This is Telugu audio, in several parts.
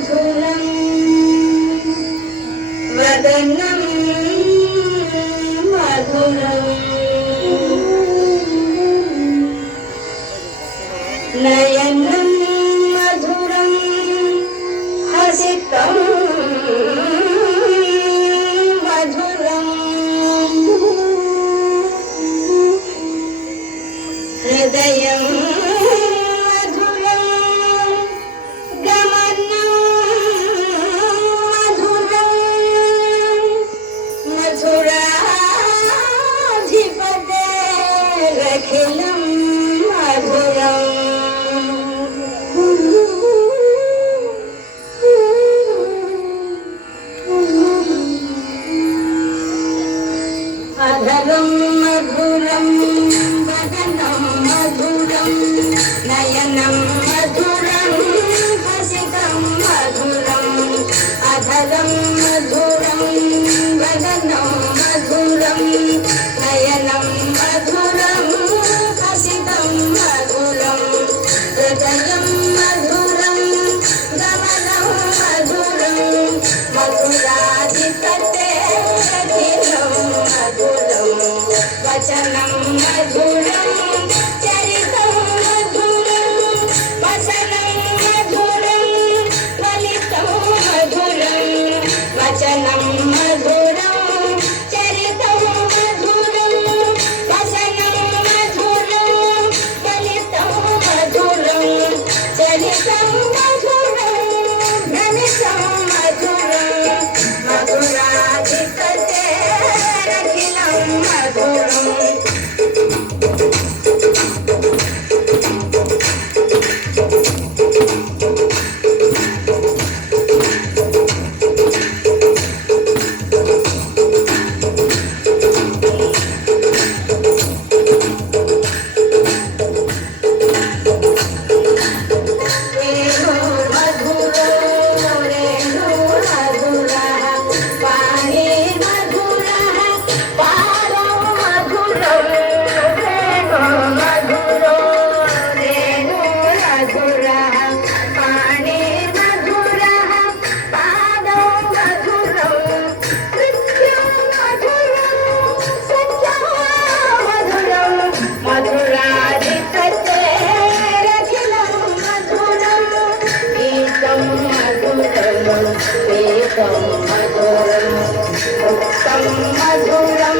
మధురం వదనం మధురం నయనం మధురం హసితం మధురం హృదయం అధరం మధురం వదనం మధురం నయనం మధురం హసితం మధురం అధరం మధురం వదనం మధురం నయనం మధురం హసితం మధురం హృదయం మధురం గమనం మధురం మధురాధిపతే వచనం మధురం చరితం మధురం వచనం మధురం ఫలితం మధురం వచనం మధురం చరితం మధురం వచనం మధురం ఫలితం మధురం చరితం మధురం ఫలితం మధురం మధురాధిపతే మధురం మధురం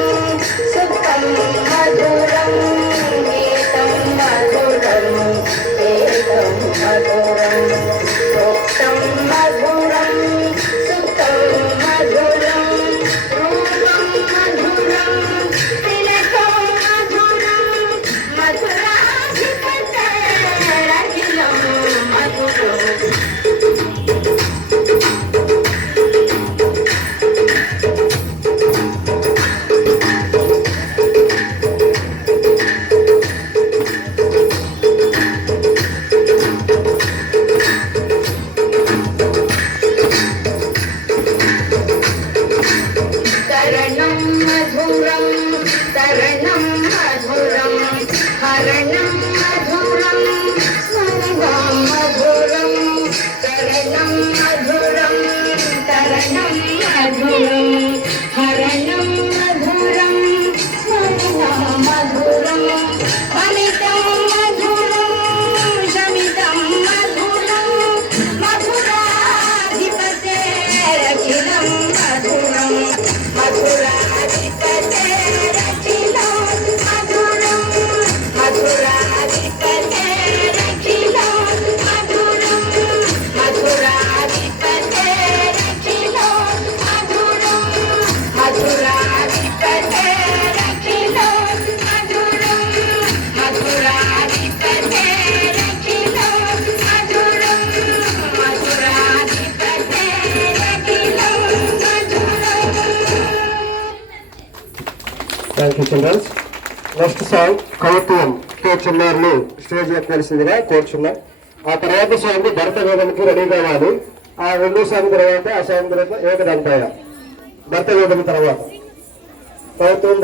సుఖం మధురం గీతం మధురం ఏకం మధురం సుఖం మధురం సుఖం మధురం రూపం మధురం తిలకం మధురం మధురాధిపతే అఖిలం మధురం మధురం తరణం మధురం హరణం మధురం స్మరణం మధురం తరణం మధురం తరణం మధురం హరణం మధురం స్మరణం మధురం ఫలితం మధురం శమితం మధురం మధురాధిపతే అఖిలం మధురం Madhura Thank you, children. Next song, Kautum, K. Chinnarlu, stage ఎక్కాల్సిందిగా కోరుచున్నాం. ఆ తర్వాత సాంగ్ భరత వేదంకి రెడీ కావాలి. ఆ రెండో సాంగ్ తర్వాత ఆ సాంగ్ తర్వాత ఏకదంతాయ భరత వేదం తర్వాత కౌతుం